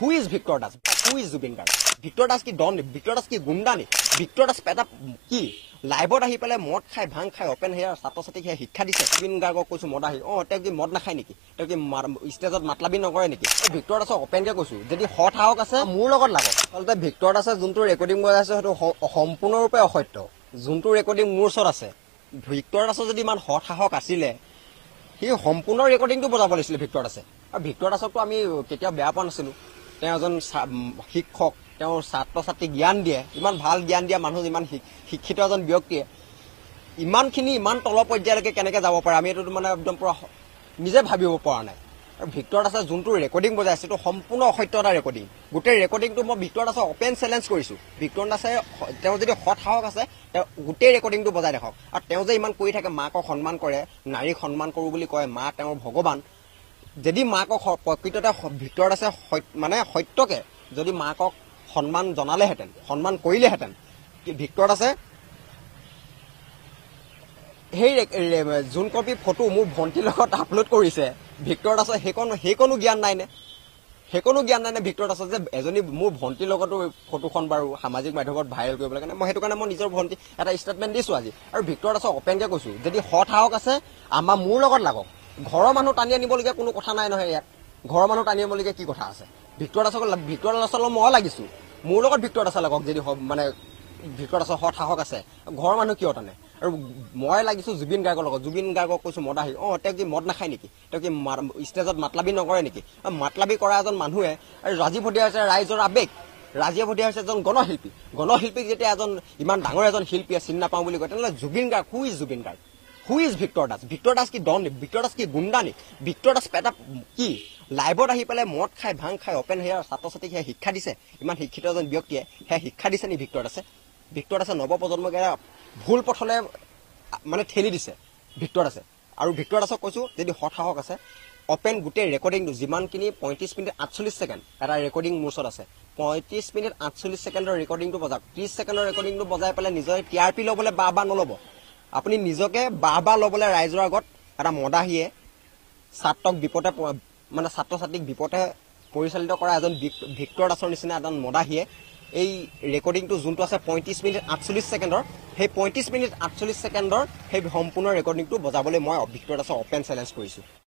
Who is Victor Das, who is Zubeen Garg? Victor Das কি Don নি? Victor Das কি গুণ্ডা নি? ভিক্টৰ দাস এটা কি লাইভত আহি পেলাই মদ খাই ভাং খাই অপেন হেয়াৰ ছাত্ৰ ছাত্ৰীক শিক্ষা দিছে? জুবিন গাৰ্গক কৈছো মদ আহি তেওঁ কি মদ নাখায় নেকি? তেওঁ কি ষ্টেজত মাতলাবি নকৰে নেকি? ভিক্টৰ দাসক অপেনকে কৈছো, যদি সৎ সাহস আছে মোৰ লগত লাগক। আচলতে ভিক্টৰ দাসে যোনটো ৰেকৰ্ডিং বজাইছে সেইটো সম্পূৰ্ণৰূপে অসত্য। যোনটো ৰেকৰ্ডিং মোৰ ওচৰত আছে, ভিক্টৰ দাসৰ যদি ইমান সৎ সাহস আছিলে সি সম্পূৰ্ণ ৰেকৰ্ডিংটো বজাব লাগিছিলে ভিক্টৰ দাসে। আৰু ভিক্টৰ দাসকটো আমি কেতিয়াও বেয়া পোৱা নাছিলো। তেওঁ এজন শিক্ষক, তেওঁৰ ছাত্ৰ ছাত্ৰীক জ্ঞান দিয়ে, ইমান ভাল জ্ঞান দিয়া মানুহ, ইমান শিক্ষিত এজন ব্যক্তিয়ে ইমানখিনি ইমান তলৰ পৰ্যায়লৈকে কেনেকৈ যাব পাৰে আমি এইটো মানে একদম পুৰা নিজে ভাবিব পৰা নাই। আৰু ভিক্টৰ দাসে যোনটো ৰেকৰ্ডিং বজাইছে সেইটো সম্পূৰ্ণ অসত্য এটা ৰেকৰ্ডিং। গোটেই ৰেকৰ্ডিংটো মই ভিক্টৰ দাসক অপেন চেলেঞ্জ কৰিছোঁ। ভিক্টৰ দাসে তেওঁ যদি সৎ সাহস আছে তেওঁ গোটেই ৰেকৰ্ডিংটো বজাই দেখাওক। আৰু তেওঁ যে ইমান কৰি থাকে, মাকক সন্মান কৰে, নাৰীক সন্মান কৰোঁ বুলি কয়, মা তেওঁৰ ভগৱান। যদি মাকক প্ৰকৃততে ভিক্টৰ দাসে মানে সত্যকে যদি মাকক সন্মান জনালেহেঁতেন, সন্মান কৰিলেহেঁতেন, ভিক্টৰ দাসে সেই যোন কপি ফটো মোৰ ভণ্টিৰ লগত আপলোড কৰিছে, ভিক্টৰ দাসৰ সেইকণো জ্ঞান নাইনে? সেইকণো জ্ঞান নাইনে ভিক্টৰ দাসৰ যে এজনী মোৰ ভণ্টিৰ লগতো ফটোখন বাৰু সামাজিক মাধ্যমত ভাইৰেল কৰিবলৈ কাৰণে মই সেইটো কাৰণে মই নিজৰ ভণ্টি এটা ষ্টেটমেণ্ট দিছোঁ আজি। আৰু ভিক্টৰ দাসক অপেনকৈ কৈছোঁ, যদি সৎ সাহস আছে মোৰ লগত লাগক। ঘৰৰ মানুহ টানি আনিবলগীয়া কোনো কথা নাই নহয় ইয়াত। ঘৰৰ মানুহ টানি আনিবলগীয়া কি কথা আছে? ভিক্টৰ দাসৰ লগত মই লাগিছোঁ, মোৰ লগত ভিক্টৰ দাসে লাগক। যদি মানে ভিক্টৰ দাসৰ সৎ সাহস আছে, ঘৰৰ মানুহ কিয় টানে? আৰু মই লাগিছোঁ জুবিন গাৰ্গৰ লগত। জুবিন গাৰ্গক কৈছোঁ মদ আহি তেওঁ কি মদ নাখায় নেকি? তেওঁ কি ষ্টেজত মাতলাবি নকৰে নেকি? মাতলাবি কৰা এজন মানুহে আৰু ৰাজীৱ ভটিয়া হৈছে ৰাইজৰ আৱেগ। ৰাজীৱ ভটিয়া হৈছে এজন গণশিল্পী। গণশিল্পীক যেতিয়া এজন ইমান ডাঙৰ এজন শিল্পীয়ে চিনি নাপাওঁ বুলি কয়, তেনেহ'লে Zubeen Garg, who is Zubeen Garg? Who is Victor Das? Victor Das কি ডন নি? ভিক্টৰ দাস কি গুণ্ডা নি? ভিক্টৰ দাস এটা কি লাইভত আহি পেলাই মদ খাই ভাং খাই অপেন হেয়াৰ ছাত্ৰ ছাত্ৰীক শিক্ষা দিছে? ইমান শিক্ষিত এজন ব্যক্তিয়ে শিক্ষা দিছে নি ভিক্টৰ দাসে? ভিক্টৰ দাসে নৱপ্ৰজন্মক ভুল পথলৈ মানে ঠেলি দিছে ভিক্টৰ দাসে। আৰু ভিক্টৰ দাসক কৈছোঁ, যদি সৎ সাহস আছে অপেন গোটেই ৰেকৰ্ডিংটো যিমানখিনি 35 মিনিট 48 ছেকেণ্ড এটা ৰেকৰ্ডিং মোৰ ওচৰত আছে, 35 মিনিট 48 ছেকেণ্ডৰ ৰেকৰ্ডিংটো বজাওক। 30 ছেকেণ্ডৰ ৰেকৰ্ডিংটো বজাই পেলাই নিজৰ TRP ল'বলৈ বাহ নল'ব। আপুনি নিজকে বাহ ল'বলৈ ৰাইজৰ আগত এটা মদাহীয়ে ছাত্ৰক বিপদে মানে ছাত্ৰ ছাত্ৰীক বিপদে পৰিচালিত কৰা এজন ভিক্টৰ দাসৰ নিচিনা এজন মদাহীয়ে এই ৰেকৰ্ডিংটো যোনটো আছে 35 মিনিট 48 ছেকেণ্ডৰ, সেই 35 মিনিট 48 ছেকেণ্ডৰ সেই সম্পূৰ্ণ ৰেকৰ্ডিংটো বজাবলৈ মই ভিক্টৰ দাসক অপেন চেলেঞ্জ কৰিছোঁ।